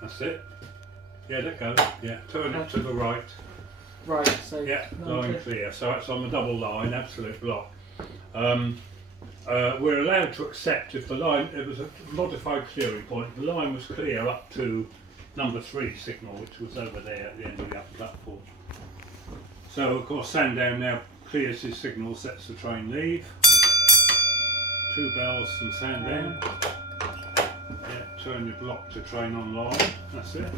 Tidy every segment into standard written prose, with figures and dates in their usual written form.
That's it. Yeah, let go. Yeah, turn it to the right. Right, so... Yeah, line clear. So it's on the double line, absolute block. We're allowed to accept if the line, it was a modified clearing point, the line was clear up to number 3 signal, which was over there at the end of the upper platform. So of course Sandown now clears his signal, sets the train leave. 2 bells from Sandown. Yeah, turn your block to train online, that's it.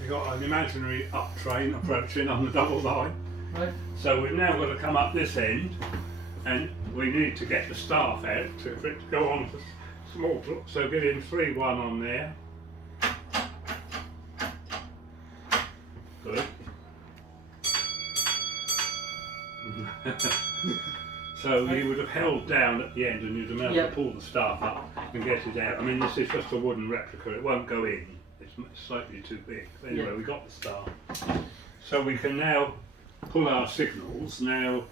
You've got an imaginary up train approaching on the double line. Right. So we've now got to come up this end and we need to get the staff out for it to go on to small block. So get in 3-1 on there. Good. So you would have held down at the end and you'd have been able to pull the staff up and get it out. I mean, this is just a wooden replica, it won't go in. It's slightly too big. But anyway, we got the staff. So we can now pull our signals. Now,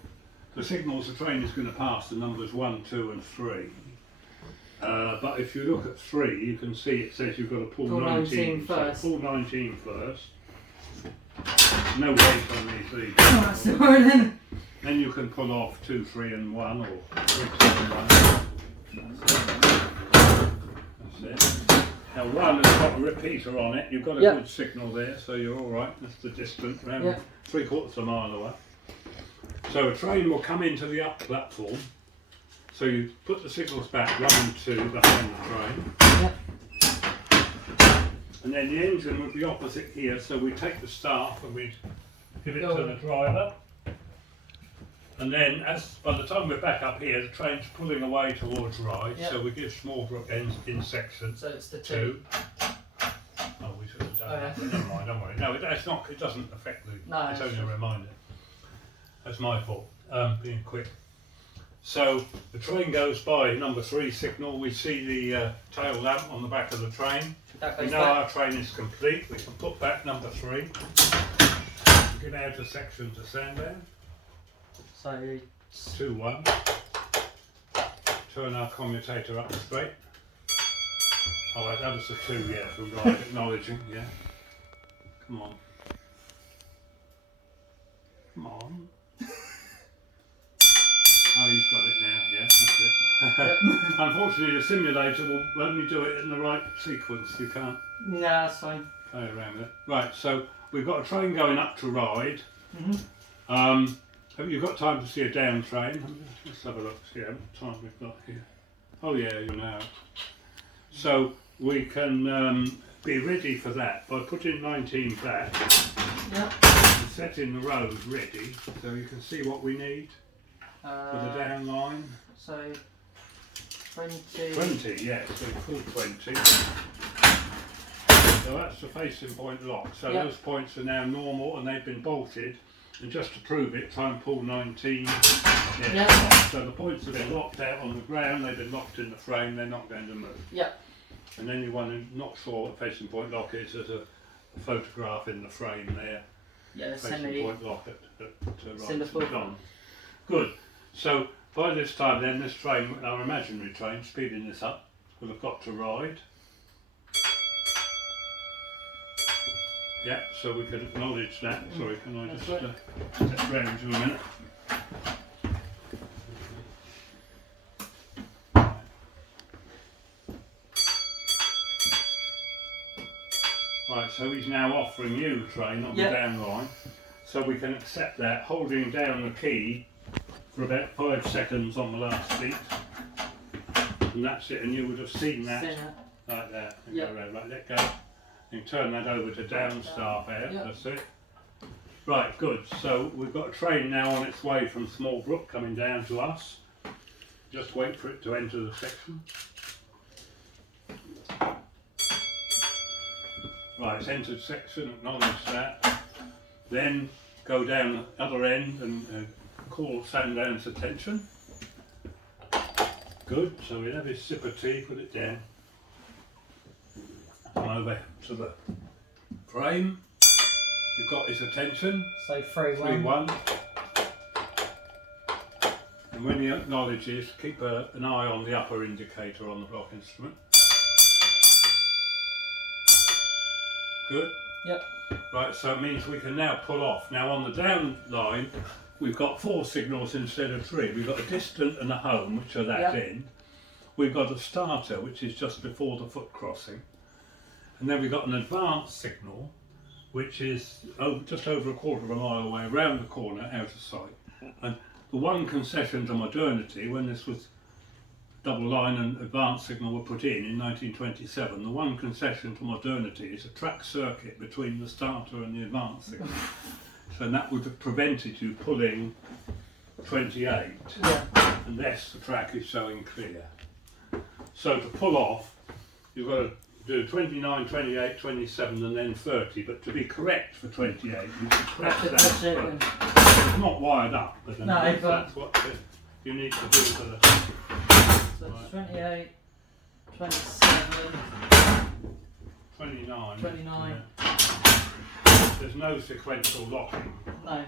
the signals the train is going to pass the numbers 1, 2 and 3. But if you look at 3, you can see it says you've got to pull 19 first. So pull 19 first. No weight on these leads. Oh, that's alright then. Then you can pull off 2, 3 and 1 or 3, 2 and 1. That's it. Now 1 has got a repeater on it. You've got a good signal there, so you're all right. That's the distance, around 3/4 of a mile away. So a train will come into the up platform. So you put the signals back, 1 and 2 behind the train. Yep. And then the engine would be opposite here, so we take the staff and we give it to the driver. And then, by the time we're back up here, the train's pulling away towards Ryde, so we give Smallbrook ends in section. So it's the 2. Oh, we should have done that. But never mind, don't worry. No, it's not. It doesn't affect the. No, it's only a reminder. That's my fault. Being quick. So the train goes by number 3 signal. We see the tail lamp on the back of the train. We know our train is complete. We can put back number 3. Get out of section to Sandown. So 2-1. Turn our commutator up straight. Oh, that was the 2, yeah, from right, acknowledging, yeah. Come on. Come on. Oh, he's got it now, yeah, that's it. Unfortunately, the simulator will only do it in the right sequence. You can't that's fine. play around with it. Right, so we've got a train going up to Ryde. Have you got time to see a down train? Let's have a look, see how much time we've got here. Oh yeah, you know. So we can be ready for that by putting 19 back and setting the road ready so you can see what we need for the down line. So 20. 20, yes, so full 20. So that's the facing point lock. So those points are now normal and they've been bolted. And just to prove it, try and pull 19. So the points have been locked out on the ground, they've been locked in the frame, they're not going to move. And anyone who's not sure what facing point lock is, there's a photograph in the frame there. Facing point lock at right. Good. So by this time then, this train, our imaginary train, speeding this up, will have got to Ryde. Yeah, so we can acknowledge that. Sorry, can I just step round you a minute? Right, so he's now offering you the train on the down line. So we can accept that, holding down the key for about 5 seconds on the last seat. And that's it, and you would have seen that like that. And go around, right, let go. You can turn that over to down staff out, that's it. Right, good. So we've got a train now on its way from Smallbrook coming down to us. Just wait for it to enter the section. Right, it's entered section, acknowledge that. Then go down the other end and call Sandown's attention. Good, so we have his sip of tea, put it down. Come over to the frame. You've got his attention. So 3-1. And when he acknowledges, keep an eye on the upper indicator on the block instrument. Good? Yep. Right, so it means we can now pull off. Now on the down line, we've got 4 signals instead of 3. We've got a distant and a home, which are that end. We've got a starter, which is just before the foot crossing. And then we've got an advanced signal, which is just over a quarter of a mile away, around the corner, out of sight. And the one concession to modernity, when this was double line and advanced signal were put in 1927, the one concession to modernity is a track circuit between the starter and the advanced signal. So that would have prevented you pulling 28 unless the track is showing clear. So to pull off, you've got to do 29, 28, 27 and then 30, but to be correct for 28 you should press that. It's not wired up, but that's what you need to do for the... So it's 28, 27, 29. 29. Yeah. There's no sequential locking. No.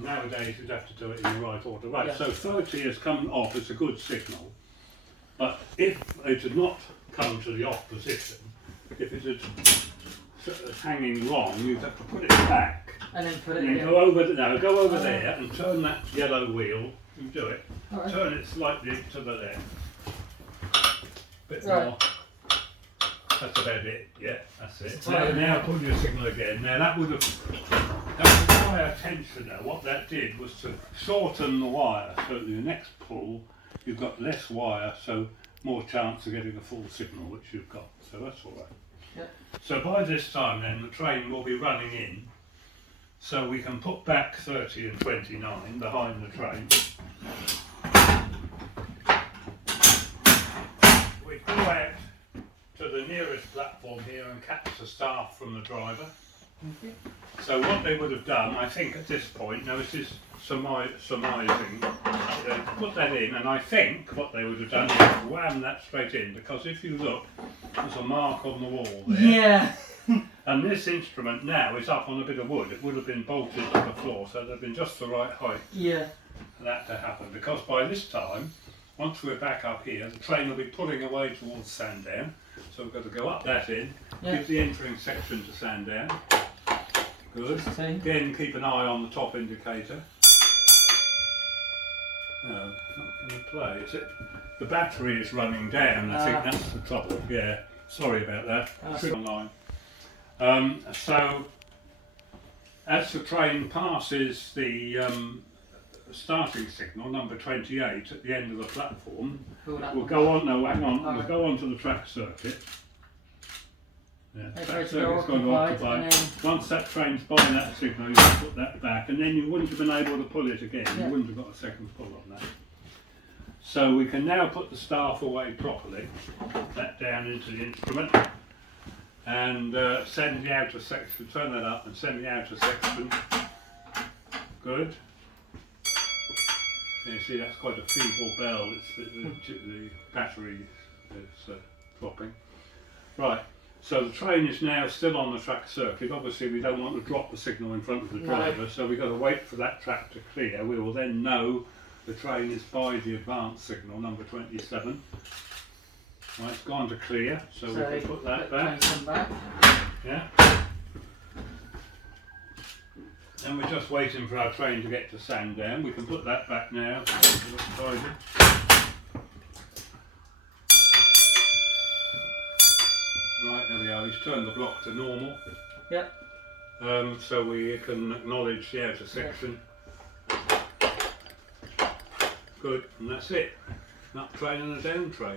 Nowadays you'd have to do it in the right order. Right, Yeah. so 30 has come off as a good signal, but if it had not come to the off position, if it had hanging wrong, you'd have to put it back. And then put it and in. go over there and turn that yellow wheel. You do it. Right. Turn it slightly to the left. Bit Right. more. That's about it. Yeah, that's it. Now pull your signal again. Now that was a wire tensioner. What that did was to shorten the wire, so that the next pull you've got less wire, so more chance of getting a full signal, which you've got. So that's all right. Yep. So by this time then the train will be running in, so we can put back 30 and 29 behind the train. We go out to the nearest platform here and catch the staff from the driver. So what they would have done, I think at this point, now this is surmising, put that in, and I think what they would have done is wham that straight in, because if you look, there's a mark on the wall there. Yeah. And this instrument now is up on a bit of wood. It would have been bolted to the floor, so they've been just the right height for that to happen. Because by this time, once we're back up here, the train will be pulling away towards Sandown. So we've got to go up that in, give the entering section to Sandown. Good. Again, keep an eye on the top indicator. No, not going to play, is it? The battery is running down, I think that's the trouble. Yeah, sorry about that. Online. So, as the train passes the starting signal, number 28, at the end of the platform, we'll go on, no hang on, we'll go on to the track circuit. Yeah, track circuit's going to occupy. Once that train's by that signal, you can put that back, and then you wouldn't have been able to pull it again. You wouldn't have got a second pull on that. So we can now put the staff away properly, that down into the instrument, and send the outer section, turn that up and send the outer section. Good. You see that's quite a feeble bell, it's the battery is dropping. Right. So the train is now still on the track circuit. Obviously we don't want to drop the signal in front of the driver, so we've got to wait for that track to clear. We will then know the train is by the advanced signal, number 27. Right, it's gone to clear, so we can put that back. Yeah. And we're just waiting for our train to get to Sandown. We can put that back now. Right, there we are, he's turned the block to normal. Yep. So we can acknowledge the outer section. Good, and that's it. An up train and a down train.